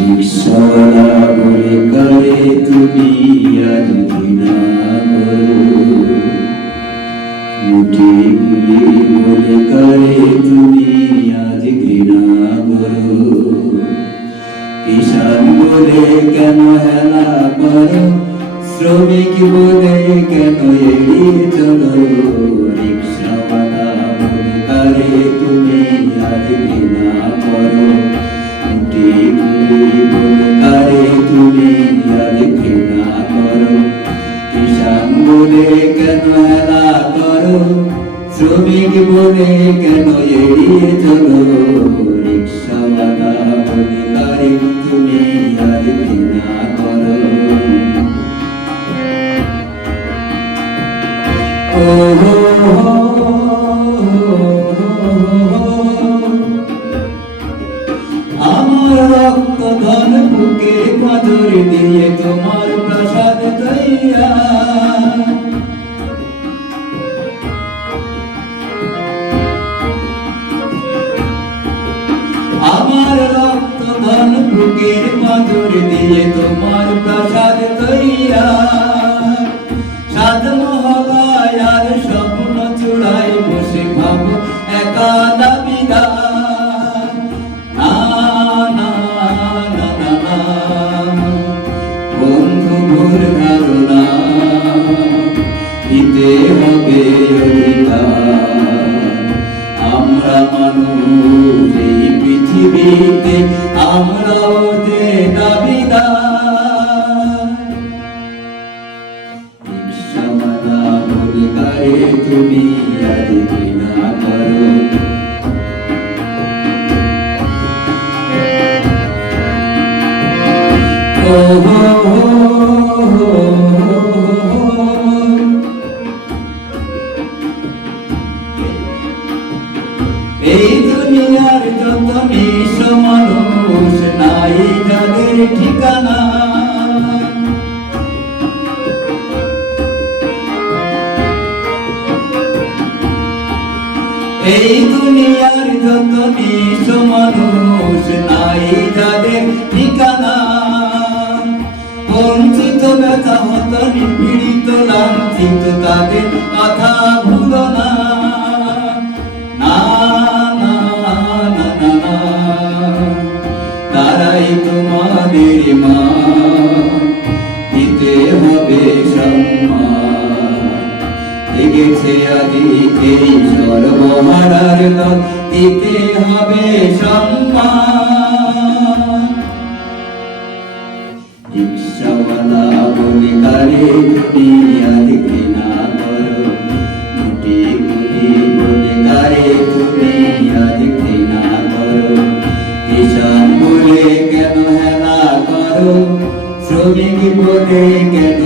রিক্সাওয়ালা বলে কারে তুমি আজ ঘৃণা করো, মুঠি গুলি বলে কারে তুমি আজ ঘৃণা করো, কিষান বলে কেন হেলা করো, শ্রমিক বলে কেন এড়িয়ে চলো, রিক্সাওয়ালা বলে কারে তুমি আজ ঘৃণা করো, মুঠি গুলি বলে কারে তুমি আজ ঘৃণা করো, কিষান বলে কেন হেলা করো, শ্রমিক বলে কেন এড়িয়ে চলো, রিক্সাওয়ালা বলে কারে তুমি আজ ঘৃণা করো। আমার রক্ত ধন বুকে পাথর দিয়ে তোমার প্রসাদ তৈয়া, আমার রক্ত ধন বুকের পাথর দিয়ে তোমার প্রসাদ তৈয়া, সাত মহলায় আর স্বপ্ন চূড়ায় বসে ভাবো একা দাবিদার, না না না না না বন্ধু ভুল ধারণা, দিতে হবে অধিকার, আমরা মানুষ এই পৃথিবীতে, আমরাও যে দাবিদার, রিক্সাওয়ালা বলে কারে তুমি আজ ঘৃণা করো, এই দুনিয়ার যত নিঃস্ব মানুষ নাই যাদের ঠিকানা, এই দুনিয়ার যত নিঃস্ব মানুষ নাই যাদের ঠিকানা, বঞ্চিত ব্যথা হত নিপীড়িত লাঞ্ছিত তাদের কথা ভুলো না, না না না না না তারাই তোমাদের মা, দিতে হবে সম্মান, লেগেছে আদি এই সর্বহারার দল, দিতে হবে সম্মান, রিক্সাওয়ালা বলে কারে তুমি আজ ঘৃণা করো, মুঠি গুলি বলে কারে তুমি আজ ঘৃণা করো, কিষান বলে কেন হেলা করো, শ্রমিক বলে কেন